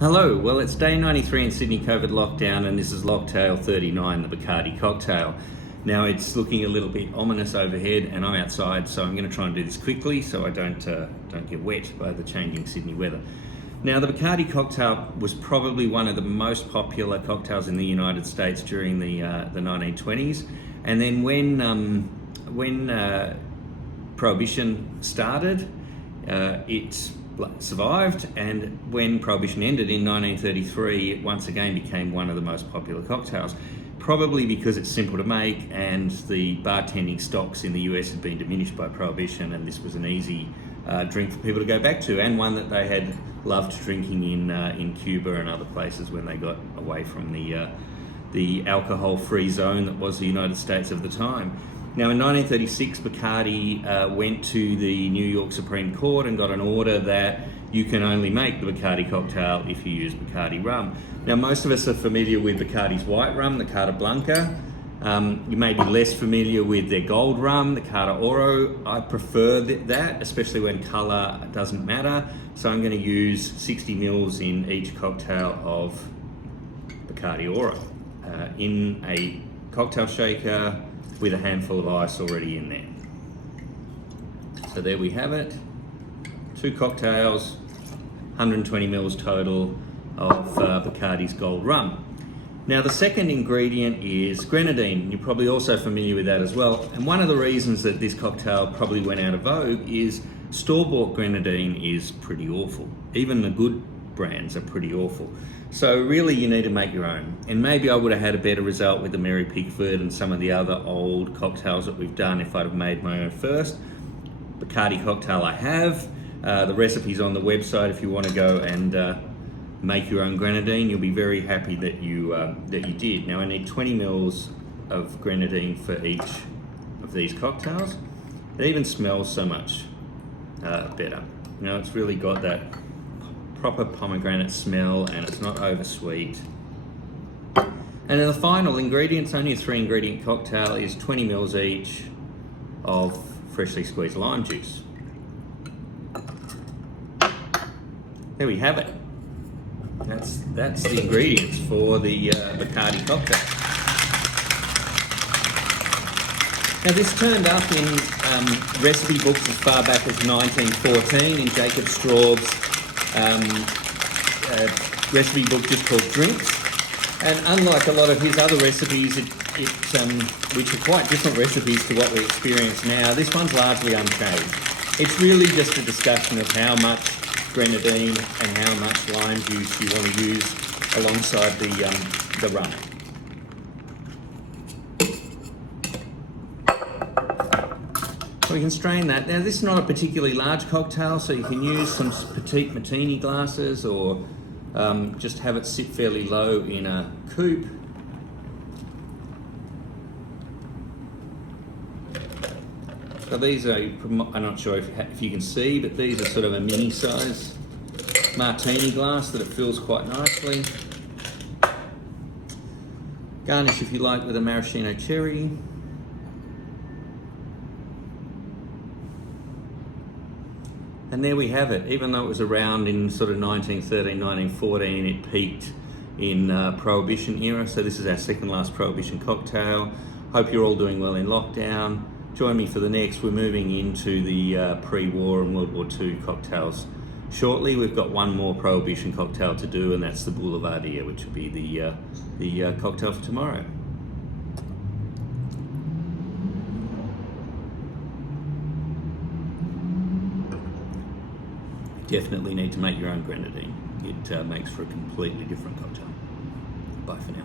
Hello, well it's day 93 in Sydney COVID lockdown and this is Locktail 39, the Bacardi Cocktail. Now it's looking a little bit ominous overhead and I'm outside, so I'm going to try and do this quickly so I don't get wet by the changing Sydney weather. Now the Bacardi Cocktail was probably one of the most popular cocktails in the United States during the 1920s, and then when Prohibition started, it survived, and when Prohibition ended in 1933, it once again became one of the most popular cocktails, probably because it's simple to make and the bartending stocks in the US had been diminished by Prohibition, and this was an easy drink for people to go back to, and one that they had loved drinking in Cuba and other places when they got away from the alcohol-free zone that was the United States of the time. Now in 1936, Bacardi went to the New York Supreme Court and got an order that you can only make the Bacardi cocktail if you use Bacardi rum. Now most of us are familiar with Bacardi's white rum, the Carta Blanca. You may be less familiar with their gold rum, the Carta Oro. I prefer that, especially when colour doesn't matter. So I'm going to use 60 mils in each cocktail of Bacardi Oro in a cocktail shaker with a handful of ice already in there. So there we have it. 2 cocktails, 120 mils total of Bacardi's gold rum. Now the second ingredient is grenadine. You're probably also familiar with that as well. And one of the reasons that this cocktail probably went out of vogue is store-bought grenadine is pretty awful. Even the good brands are pretty awful. So really you need to make your own. And maybe I would have had a better result with the Mary Pickford and some of the other old cocktails that we've done if I'd have made my own first. Bacardi cocktail I have. The recipe's on the website if you want to go and make your own grenadine. You'll be very happy that you did. Now I need 20 mils of grenadine for each of these cocktails. It even smells so much better. Now it's really got that proper pomegranate smell and it's not over sweet. And then the final ingredients, only a 3 ingredient cocktail, is 20 mils each of freshly squeezed lime juice. There we have it. That's the ingredients for the Bacardi cocktail. Now this turned up in recipe books as far back as 1914 in Jacob Straub's recipe book just called Drinks. And unlike a lot of his other recipes, which are quite different recipes to what we experience now, this one's largely unchanged. It's really just a discussion of how much grenadine and how much lime juice you want to use alongside the rum. So we can strain that. Now this is not a particularly large cocktail, so you can use some petite martini glasses or just have it sit fairly low in a coupe. So these are, I'm not sure if you can see, but these are sort of a mini size martini glass that it fills quite nicely. Garnish if you like with a maraschino cherry. And there we have it. Even though it was around in sort of 1913, 1914, it peaked in Prohibition era. So this is our second last Prohibition cocktail. Hope you're all doing well in lockdown. Join me for the next. We're moving into the pre-war and World War II cocktails shortly. We've got one more Prohibition cocktail to do, and that's the Boulevardier, which will be the cocktail for tomorrow. Definitely need to make your own grenadine. It makes for a completely different cocktail. Bye for now.